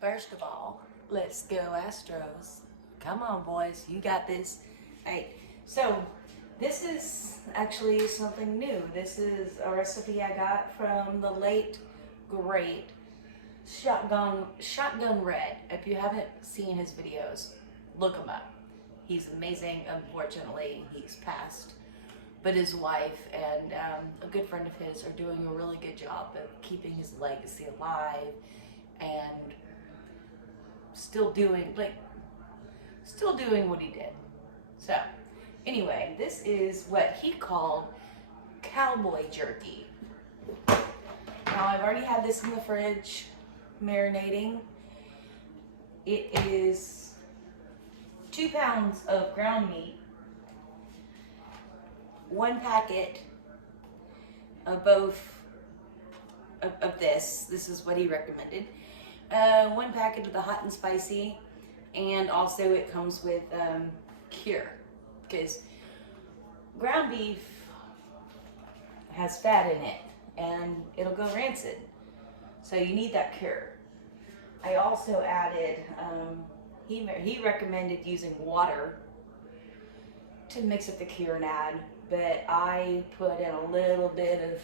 First of all, let's go Astros. Come on, boys, you got this. Hey, so this is actually something new. This is a recipe I got from the late, great Shotgun Red. If you haven't seen his videos, look him up. He's amazing. Unfortunately, he's passed. But his wife and a good friend of his are doing a really good job of keeping his legacy alive and still doing what he did. So anyway, this is what he called cowboy jerky. Now I've already had this in the fridge marinating. It is 2 pounds of ground meat, 1 packet of both of this. This is what he recommended. 1 packet of the hot and spicy, and also it comes with cure, because ground beef has fat in it and it'll go rancid, so you need that cure. I also added he recommended using water to mix up the cure and add, but I put in a little bit of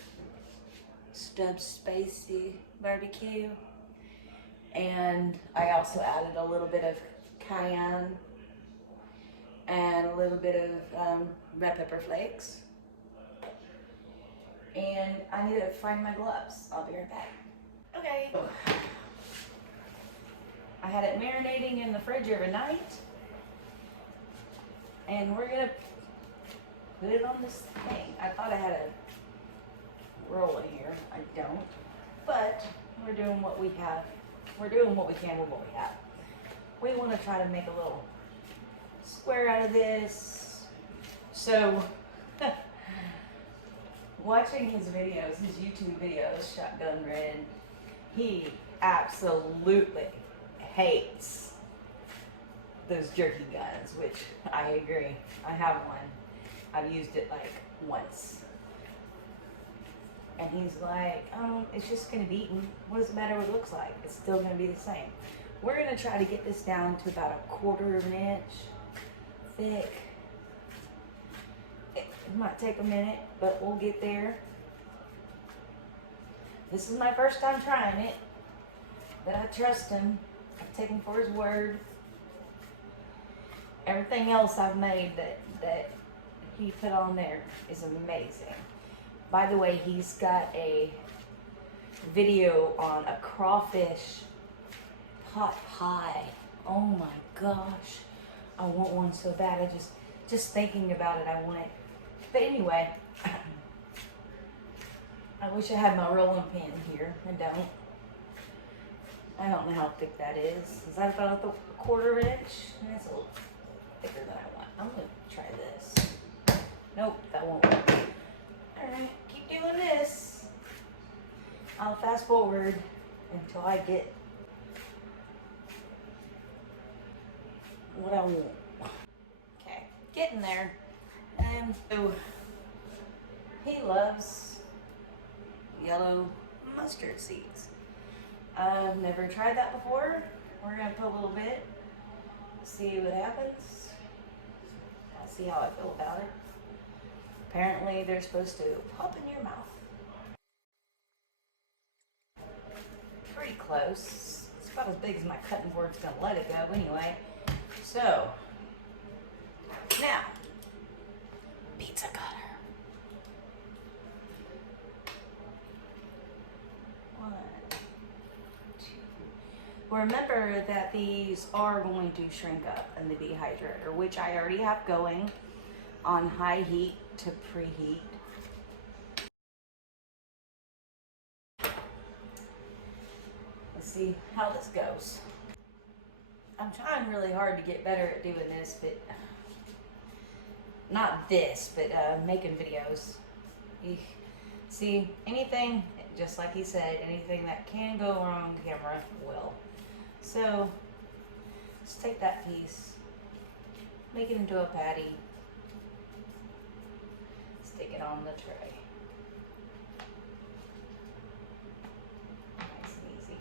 stubbed spicy barbecue. And I also added a little bit of cayenne and a little bit of red pepper flakes. And I need to find my gloves. I'll be right back. Okay. I had it marinating in the fridge overnight. And we're gonna put it on this thing. I thought I had a roll in here. I don't. But we're doing what we have. We're doing what we can with what we have. We want to try to make a little square out of this. So, watching his videos, his YouTube videos, Shotgun Red, he absolutely hates those jerky guns, which I agree. I have one. I've used it like once. And he's like, oh, it's just gonna be eaten. What does it matter what it looks like? It's still gonna be the same. We're gonna try to get this down to about 1/4 of an inch thick. It might take a minute, but we'll get there. This is my first time trying it, but I trust him. I take him for his word. Everything else I've made that he put on there is amazing. By the way, he's got a video on a crawfish pot pie. Oh my gosh. I want one so bad. I just thinking about it, I want it. But anyway, I wish I had my rolling pin here. I don't. I don't know how thick that is. Is that about a 1/4 inch? That's a little thicker than I want. I'm gonna try this. Nope, that won't work. Alright, keep doing this. I'll fast forward until I get what I want. Okay, getting there. And so he loves yellow mustard seeds. I've never tried that before. We're gonna put a little bit, see what happens. I'll see how I feel about it. Apparently they're supposed to pop in your mouth. Pretty close. It's about as big as my cutting board's gonna let it go anyway. So, now, pizza cutter. 1, 2. Remember that these are going to shrink up in the dehydrator, which I already have going on high heat to preheat. Let's see how this goes. I'm trying really hard to get better at doing this, but not this, but making videos. See, anything, just like he said, anything that can go wrong on camera will. So, let's take that piece, make it into a patty, stick it on the tray. Nice and easy.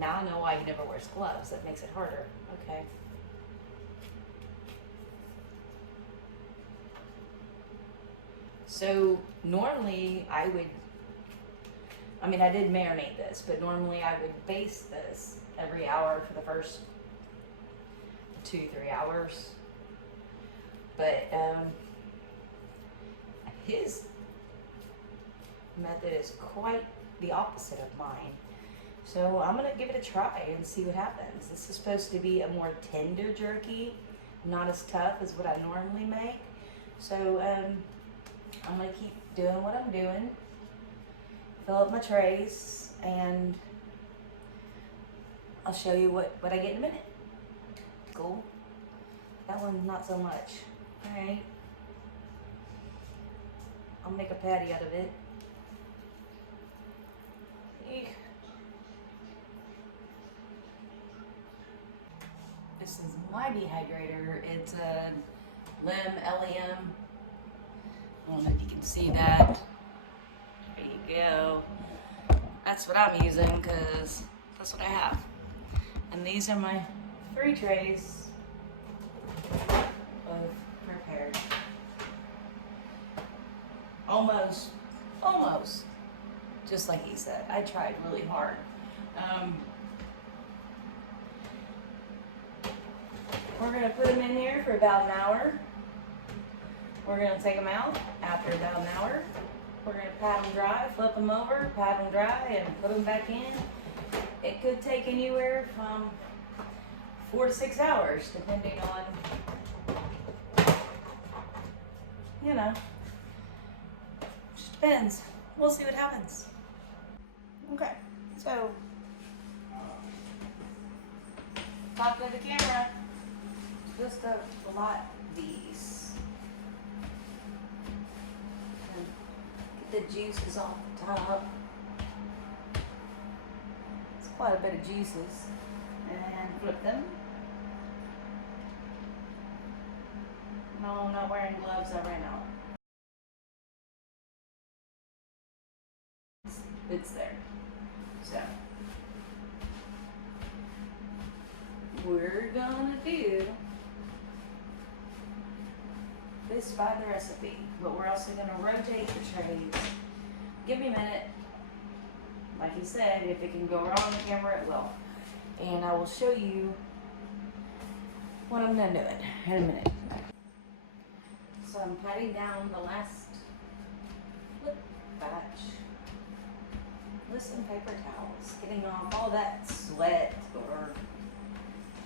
Now I know why he never wears gloves. That makes it harder. Okay. So normally I did marinate this, but normally I would baste this every hour for the first 2-3 hours. But his method is quite the opposite of mine. So I'm gonna give it a try and see what happens. This is supposed to be a more tender jerky, not as tough as what I normally make. So I'm gonna keep doing what I'm doing, fill up my trays, and I'll show you what I get in a minute. Cool. That one, not so much. All right. I'll make a patty out of it. Eek. This is my dehydrator. It's a LEM. I don't know if you can see that. There you go. That's what I'm using because that's what I have. And these are my 3 trays of prepared. Almost. Just like he said, I tried really hard. We're gonna put them in here for about an hour. We're gonna take them out after about an hour. We're gonna pat them dry, flip them over, pat them dry, and put them back in. It could take anywhere from 4 to 6 hours, depending on, you know, just depends. We'll see what happens. Okay, so top of the camera, just to blot these. Get the juices off the top. It's quite a bit of juices. And flip them. No, I'm not wearing gloves, I ran out. It's there. So we're gonna do this by the recipe, but we're also gonna rotate the trays. Give me a minute. Like he said, if it can go wrong on the camera, it will. And I will show you what I'm done doing in a minute. So I'm patting down the last batch with some paper towels, getting off all that sweat or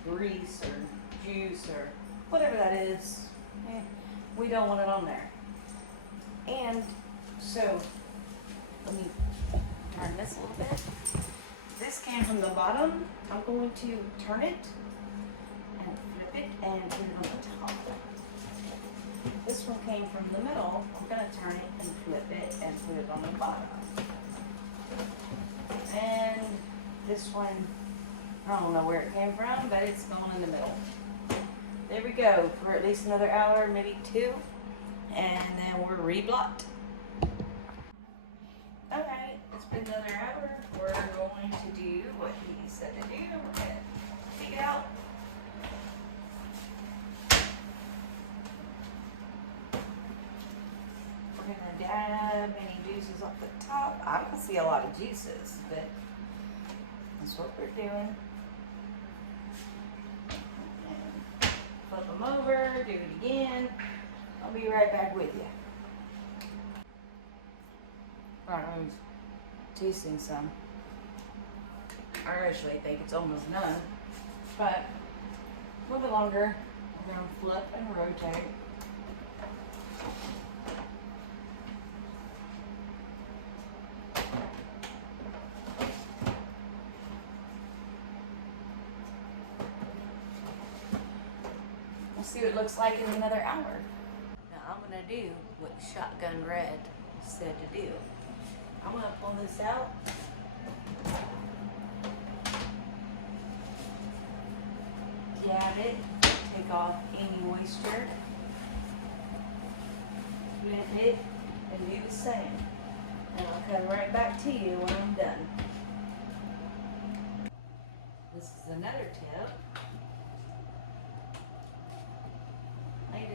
grease or juice or whatever that is. We don't want it on there. And so, let me turn this a little bit. This came from the bottom. I'm going to turn it and flip it and put it on the top. This one came from the middle. I'm going to turn it and flip it and put it on the bottom. And this one, I don't know where it came from, but it's going in the middle. There we go for at least another hour, maybe 2, and then we're reblocked. Okay, it's been another hour. We're going to do what he said to do. We're going to take it out. We're going to dab any juices off the top. I don't see a lot of juices, but that's what we're doing. Flip them over, do it again. I'll be right back with you. Alright, I'm tasting some. I actually think it's almost done, but a little bit longer. We're going to flip and rotate. We'll see what it looks like in another hour. Now I'm going to do what Shotgun Red said to do. I'm going to pull this out. Dab it, take off any moisture, flip it, and do the same. And I'll come right back to you when I'm done.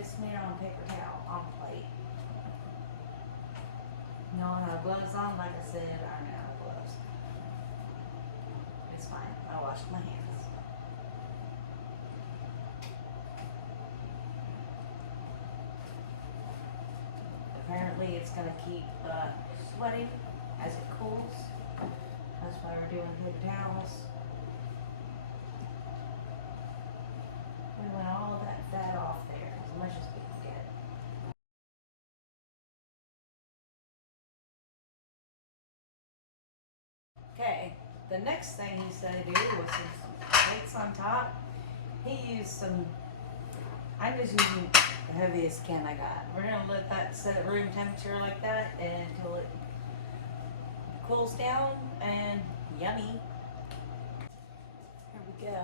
smear it on paper towel on the plate. You know, I have gloves on, like I said, I don't have gloves. It's fine. I washed my hands. Apparently it's going to keep sweating as it cools. That's why we're doing paper towels. We want all that fat off there, as much as we can get. Okay, the next thing he said to do was some plates on top. He used some, I'm just using the heaviest can I got. We're going to let that set at room temperature like that until it cools down, and yummy. Here we go.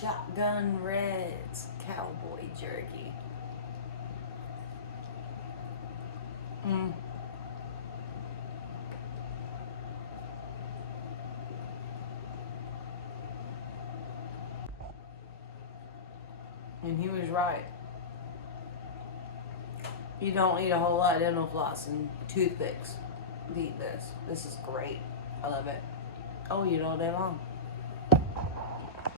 Shotgun Reds Cowboy Jerky. And he was right. You don't need a whole lot of dental floss and toothpicks to eat this. This is great. I love it. I'll eat all day long.